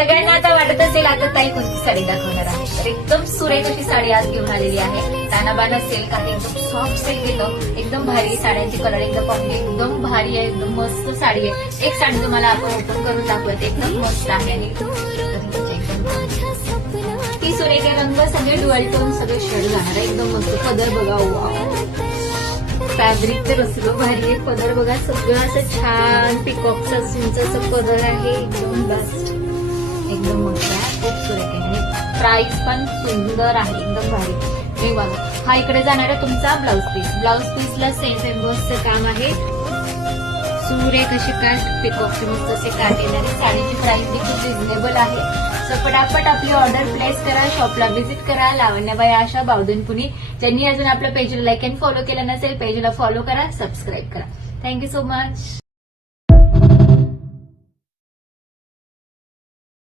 सगळ्यांना आता वाटत असेल आता ताई कोणती साडी दाखवणार आहे, तर एकदम सुरेख अशी साडी आज घेऊन आलेली आहे. तानाबाना सिल्क आहे, एकदम सॉफ्ट सिल्क येतं, एकदम भारी. साड्यांची कलर एकदम पाहून एकदम भारी आहे, एकदम मस्त साडी आहे. एक साडी तुम्हाला आपण ओपन करून दाखवते, एकदम मस्त आहे आणि ती सुरेख रंग सगळे डुअल टोन सगळे शेड जाणार आहे, एकदम मस्त. पदर बघा, फॅब्रिक तर असलं भारी आहे. पदर बघा सगळं असं छान पिकॉकचा असं पदर आहे, एकदम बेस्ट, एकदम मस्त आहे, खूप सुरेख आहे. प्राइस पण सुंदर आहे, एकदम भारी. हे बघा, हा इकडे जाणार आहे तुमचा ब्लाउज पीस. ब्लाउज पीसला सेम एम्बॉसचं काम आहे. सुरेख अशी कास्ट पिकॉकचे मस्त असे काट येणार आहे. साडीची प्राइस देखील रिझनेबल आहे. सो पटापट आपली ऑर्डर प्लेस करा, शॉपला व्हिजिट करा. लावण्याबाई आशा, बावधन पुणे. ज्यांनी अजून आपल्या पेजला लाईक अँड फॉलो केलं नसेल, पेजला फॉलो करा, सबस्क्राईब करा. Thank you so much.